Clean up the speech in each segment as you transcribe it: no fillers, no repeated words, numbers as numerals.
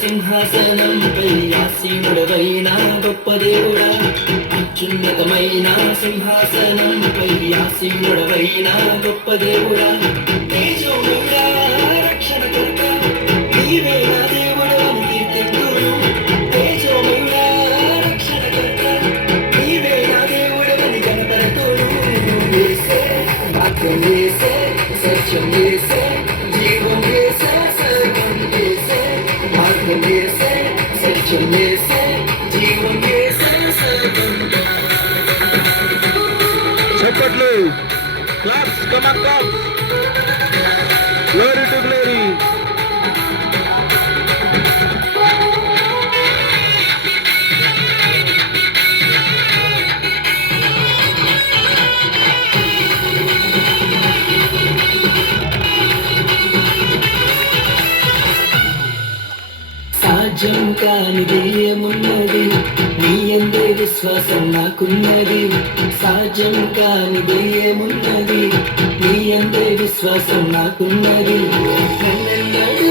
సింహాసనంపై ఆసీనుడవైన గొప్ప దేవుడా, అత్యున్నతమైన సింహాసనంపై ఆసీనుడవైన గొప్ప దేవుడా, తేజోమయుడా, రక్షణకర్త, నీవే నా దేవుడు అని కీర్తింతును. తేజోమయుడా, రక్షణకర్త, నీవే నా దేవుడు అని కనపడుతును. యేసే, వాక్యం యేసే, సత్యం యేసే, జీవం యేసే, సర్వం యేసే, మార్గం యేసే, సత్యం యేసే, జీవం యేసే, సర్వం. చప్పట్లు, claps, come on claps. Glory to glory. సాధ్యం కానిది ఏమున్నది, నీ యందే విశ్వాసం నాకున్నది. సాధ్యం కానిది ఏమున్నది, నీ యందే విశ్వాసం నాకున్నది. నన్నెన్నడూ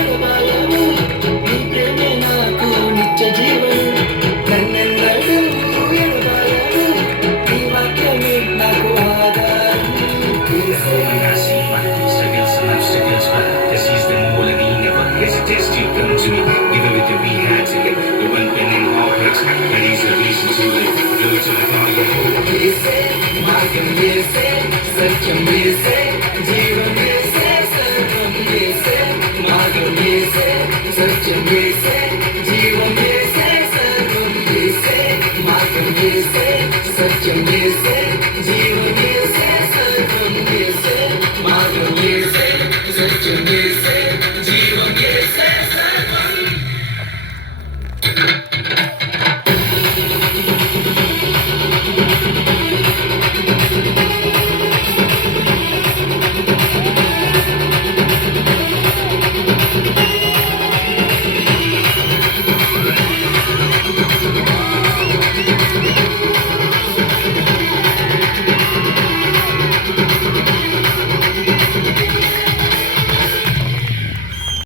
ఎడబాయవు, నీ ప్రేమే నాకు నిత్య జీవనం. నన్నెన్నడూ ఎడబాయవు, నీ వాక్యమే నాకు ఆధారం. Obstacles, but that sees them all and he never hesitates to come to me. Even with the we had to get the one pen and hard hurts, but he's a reason to live. Glory to the Father. యేసే, మార్గం యేసే, సత్యం యేసే, జీవం యేసే, సర్వం యేసే, మార్గం యేసే, సత్యం యేసే, జీవం యేసే, సర్వం యేసే, మార్గం యేసే, సత్యం యేసే,